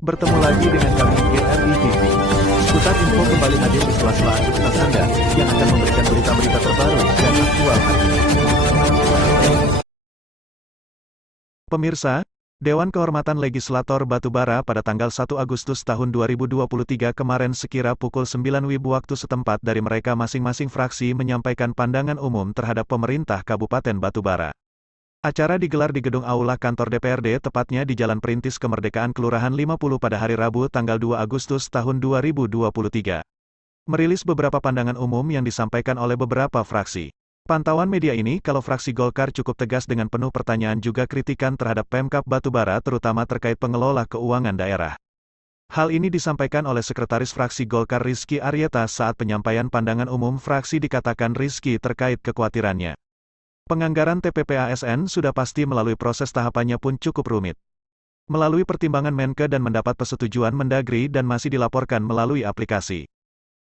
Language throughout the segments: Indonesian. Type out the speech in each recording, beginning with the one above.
Bertemu lagi dengan kami GRI TV. Pusat info kembali hadir di sela-sela aktivitas Anda yang akan memberikan berita-berita terbaru dan aktual hari ini. Pemirsa, Dewan Kehormatan Legislator Batubara pada tanggal 1 Agustus tahun 2023 kemarin sekira pukul 9 WIB waktu setempat dari mereka masing-masing fraksi menyampaikan pandangan umum terhadap pemerintah Kabupaten Batubara. Acara digelar di gedung aula kantor DPRD tepatnya di Jalan Perintis Kemerdekaan Kelurahan 50 pada hari Rabu tanggal 2 Agustus tahun 2023. Merilis beberapa pandangan umum yang disampaikan oleh beberapa fraksi. Pantauan media ini kalau fraksi Golkar cukup tegas dengan penuh pertanyaan juga kritikan terhadap Pemkab Batubara terutama terkait pengelola keuangan daerah. Hal ini disampaikan oleh Sekretaris Fraksi Golkar Rizky Aryeta saat penyampaian pandangan umum fraksi dikatakan Rizky terkait kekhawatirannya. Penganggaran TPP ASN sudah pasti melalui proses tahapannya pun cukup rumit. Melalui pertimbangan Menke dan mendapat persetujuan Mendagri dan masih dilaporkan melalui aplikasi.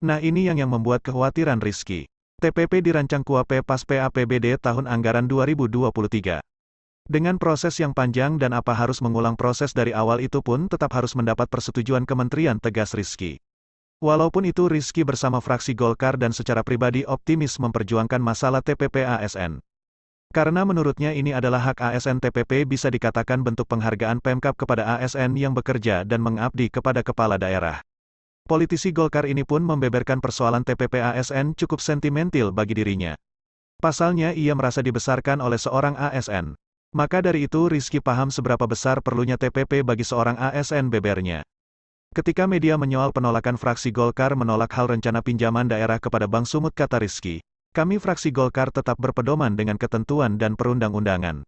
Nah ini yang membuat kekhawatiran Rizky. TPP dirancang KUAP pas PAPBD tahun anggaran 2023. Dengan proses yang panjang dan apa harus mengulang proses dari awal itu pun tetap harus mendapat persetujuan kementerian tegas Rizky. Walaupun itu Rizky bersama fraksi Golkar dan secara pribadi optimis memperjuangkan masalah TPP ASN. Karena menurutnya ini adalah hak ASN TPP bisa dikatakan bentuk penghargaan Pemkab kepada ASN yang bekerja dan mengabdi kepada kepala daerah. Politisi Golkar ini pun membeberkan persoalan TPP ASN cukup sentimental bagi dirinya. Pasalnya ia merasa dibesarkan oleh seorang ASN. Maka dari itu Rizky paham seberapa besar perlunya TPP bagi seorang ASN bebernya. Ketika media menyoal penolakan fraksi Golkar menolak hal rencana pinjaman daerah kepada Bank Sumut kata Rizky. Kami fraksi Golkar tetap berpedoman dengan ketentuan dan perundang-undangan.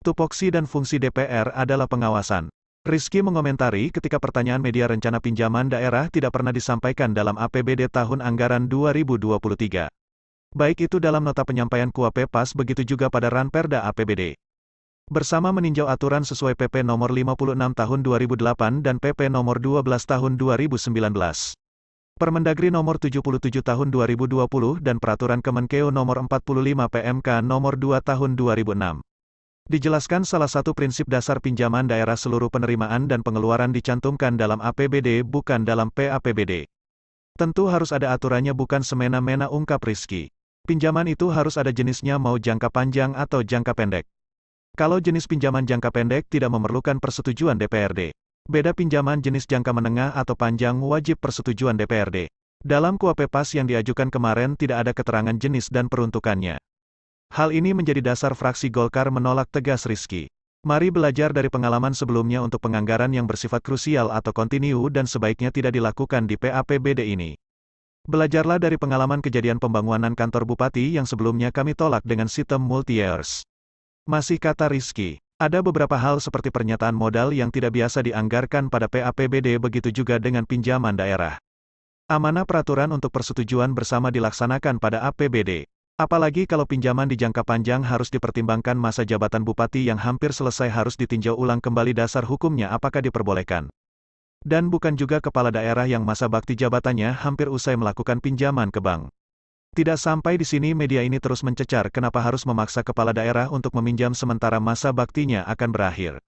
Tupoksi dan fungsi DPR adalah pengawasan. Rizky mengomentari ketika pertanyaan media rencana pinjaman daerah tidak pernah disampaikan dalam APBD tahun anggaran 2023. Baik itu dalam nota penyampaian KUAP PAS begitu juga pada Ranperda APBD. Bersama meninjau aturan sesuai PP nomor 56 tahun 2008 dan PP nomor 12 tahun 2019. Permendagri nomor 77 tahun 2020 dan Peraturan Kemenkeu nomor 45 PMK nomor 2 tahun 2006. Dijelaskan salah satu prinsip dasar pinjaman daerah seluruh penerimaan dan pengeluaran dicantumkan dalam APBD bukan dalam PAPBD. Tentu harus ada aturannya bukan semena-mena ungkap Rizky. Pinjaman itu harus ada jenisnya mau jangka panjang atau jangka pendek. Kalau jenis pinjaman jangka pendek tidak memerlukan persetujuan DPRD. Beda pinjaman jenis jangka menengah atau panjang wajib persetujuan DPRD. Dalam KUAP PAS yang diajukan kemarin tidak ada keterangan jenis dan peruntukannya. Hal ini menjadi dasar fraksi Golkar menolak tegas Rizky. Mari belajar dari pengalaman sebelumnya untuk penganggaran yang bersifat krusial atau kontinu dan sebaiknya tidak dilakukan di PAPBD ini. Belajarlah dari pengalaman kejadian pembangunan kantor bupati yang sebelumnya kami tolak dengan sistem multi-years. Masih kata Rizky. Ada beberapa hal seperti pernyataan modal yang tidak biasa dianggarkan pada PAPBD begitu juga dengan pinjaman daerah. Amanah peraturan untuk persetujuan bersama dilaksanakan pada APBD. Apalagi kalau pinjaman di jangka panjang harus dipertimbangkan masa jabatan bupati yang hampir selesai harus ditinjau ulang kembali dasar hukumnya apakah diperbolehkan. Dan bukan juga kepala daerah yang masa bakti jabatannya hampir usai melakukan pinjaman ke bank. Tidak sampai di sini media ini terus mencecar kenapa harus memaksa kepala daerah untuk meminjam sementara masa baktinya akan berakhir.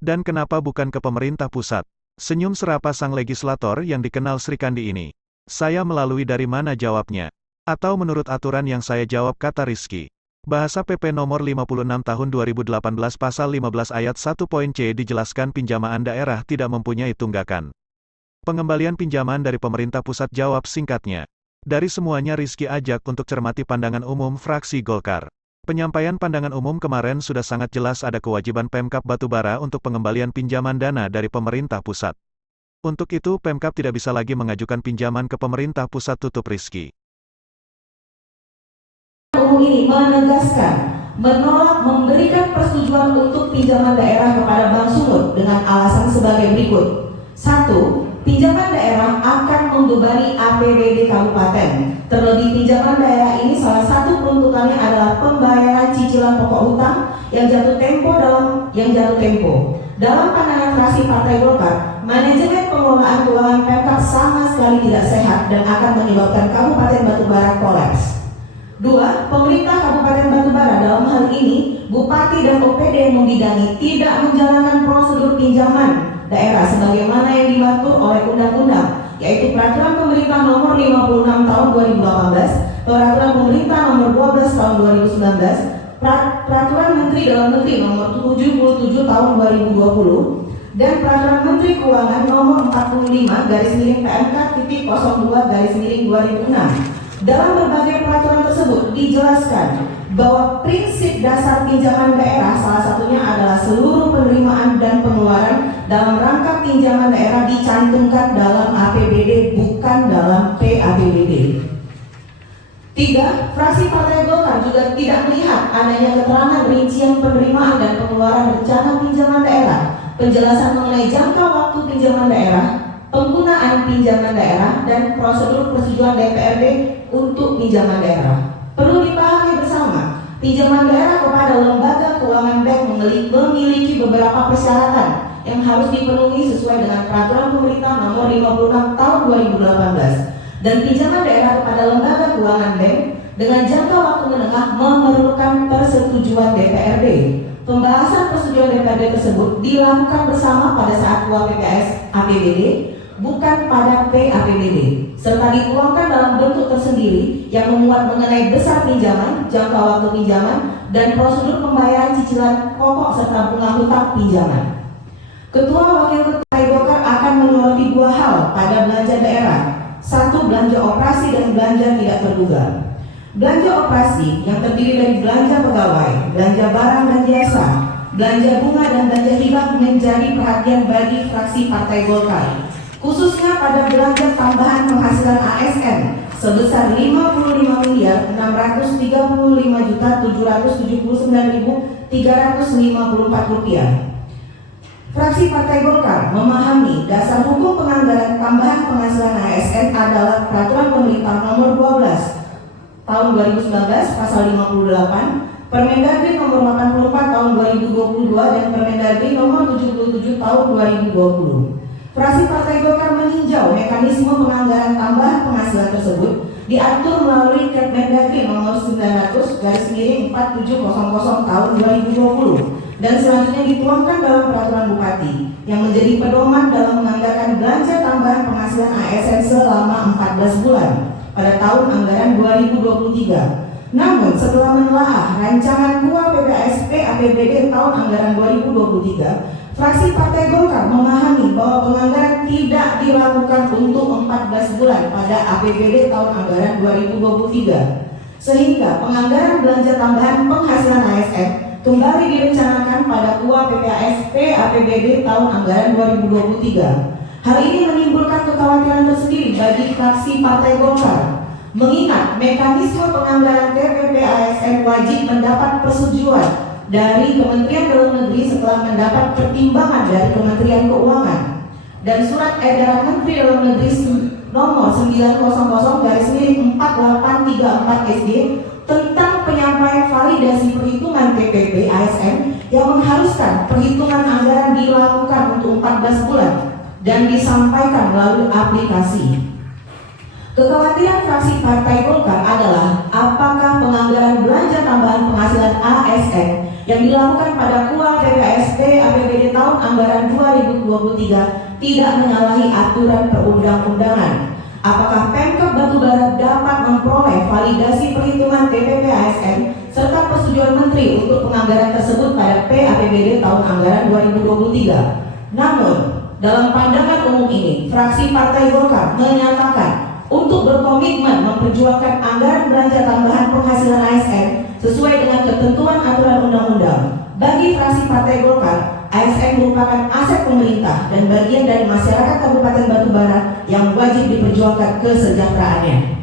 Dan kenapa bukan ke pemerintah pusat? Senyum serapa sang legislator yang dikenal Sri Kandi ini. Saya melalui dari mana jawabnya? Atau menurut aturan yang saya jawab kata Rizky. Bahasa PP nomor 56 tahun 2018 pasal 15 ayat 1.c dijelaskan pinjaman daerah tidak mempunyai tunggakan. Pengembalian pinjaman dari pemerintah pusat jawab singkatnya. Dari semuanya Rizky ajak untuk cermati pandangan umum fraksi Golkar. Penyampaian pandangan umum kemarin sudah sangat jelas ada kewajiban Pemkab Batubara untuk pengembalian pinjaman dana dari pemerintah pusat. Untuk itu Pemkab tidak bisa lagi mengajukan pinjaman ke pemerintah pusat tutup Rizky. Umum ini menegaskan menolak memberikan persetujuan untuk pinjaman daerah kepada Bank Sumut dengan alasan sebagai berikut. 1. Pinjaman daerah akan membebani APBD kabupaten. Terlebih pinjaman daerah ini salah satu peruntukannya adalah pembayaran cicilan pokok hutang yang jatuh tempo. Dalam pandangan fraksi Partai Golkar, manajemen pengelolaan keuangan Pemkab sama sekali tidak sehat dan akan menyebabkan Kabupaten Batubara kolaps. 2. Pemerintah Kabupaten Batubara dalam hal ini Bupati dan OPD yang membidangi tidak menjalankan prosedur pinjaman daerah sebagaimana yang diatur oleh undang-undang, yaitu Peraturan Pemerintah Nomor 56 Tahun 2018, Peraturan Pemerintah Nomor 12 Tahun 2019, Peraturan Menteri Dalam Negeri Nomor 77 Tahun 2020, dan Peraturan Menteri Keuangan Nomor 45/PMK.02/2006. Dalam berbagai peraturan tersebut dijelaskan bahwa prinsip dasar pinjaman daerah salah satunya adalah seluruh penerimaan dan pengeluaran dalam rangka pinjaman daerah dicantumkan dalam APBD, bukan dalam PAPBD. 3. Fraksi Partai Golkar juga tidak melihat adanya keterangan rincian penerimaan dan pengeluaran rencana pinjaman daerah, penjelasan mengenai jangka waktu pinjaman daerah, penggunaan pinjaman daerah, dan prosedur persetujuan DPRD untuk pinjaman daerah. Perlu dipahami bersama, pinjaman daerah kepada lembaga keuangan bank memiliki beberapa persyaratan yang harus dipenuhi sesuai dengan Peraturan Pemerintah Nomor 56 Tahun 2018, dan pinjaman daerah kepada lembaga keuangan bank dengan jangka waktu menengah memerlukan persetujuan DPRD. Pembahasan persetujuan DPRD tersebut dilakukan bersama pada saat PPAS APBD, bukan pada PAPBD, serta dituangkan dalam bentuk tersendiri yang memuat mengenai besar pinjaman, jangka waktu pinjaman, dan prosedur pembayaran cicilan pokok serta bunga hutang pinjaman. Ketua Wakil Ketua Golkar akan menyoroti dua hal pada belanja daerah. 1. Belanja operasi dan belanja tidak terduga. Belanja operasi yang terdiri dari belanja pegawai, belanja barang dan jasa, belanja bunga dan belanja hibah menjadi perhatian bagi fraksi Partai Golkar, khususnya pada belanja tambahan penghasilan ASN sebesar Rp55.779.354. Fraksi Partai Golkar memahami dasar hukum penganggaran tambahan penghasilan ASN adalah Peraturan Pemerintah Nomor 12 Tahun 2019 Pasal 58, Permendagri Nomor 84 Tahun 2022, dan Permendagri Nomor 77 Tahun 2020. Fraksi Partai Golkar meninjau mekanisme penganggaran tambahan penghasilan tersebut diatur melalui Kepmendagri Nomor 900/4700 Tahun 2020 dan selanjutnya dituangkan dalam Peraturan Bupati yang menjadi pedoman dalam menganggarkan belanja tambahan penghasilan ASN selama 14 bulan pada tahun anggaran 2023. Namun setelah menelaah rancangan KUA PPAS APBD tahun anggaran 2023, fraksi Partai Golkar memahami bahwa penganggaran tidak dilakukan untuk 14 bulan pada APBD tahun anggaran 2023, sehingga penganggaran belanja tambahan penghasilan ASN kembali direncanakan pada KUA PPAS APBD tahun anggaran 2023. Hal ini menimbulkan kekhawatiran tersendiri bagi fraksi Partai Golkar, mengingat mekanisme penganggaran TPP ASN wajib mendapat persetujuan dari Kementerian Dalam Negeri setelah mendapat pertimbangan dari Kementerian Keuangan, dan surat edaran Menteri Dalam Negeri nomor 900/4834 SD tentang penyampaian validasi perhitungan TPP ASN yang mengharuskan perhitungan anggaran dilakukan untuk 14 bulan dan disampaikan melalui aplikasi. Kekhawatiran fraksi Partai Golkar adalah apakah penganggaran belanja tambahan penghasilan ASN yang dilakukan pada KUA PPAS APBD tahun anggaran 2023 tidak menyalahi aturan perundang-undangan. Apakah Pemkab Batubara dapat memperoleh validasi perhitungan TPP ASN serta persetujuan Menteri untuk penganggaran tersebut pada PAPBD tahun anggaran 2023. Namun, dalam pandangan umum ini, fraksi Partai Golkar menyatakan untuk berkomitmen memperjuangkan anggaran belanja tambahan penghasilan ASN sesuai dengan ketentuan aturan undang-undang. Bagi fraksi Partai Golkar, ASN merupakan aset pemerintah dan bagian dari masyarakat Kabupaten Batubara yang wajib diperjuangkan kesejahteraannya.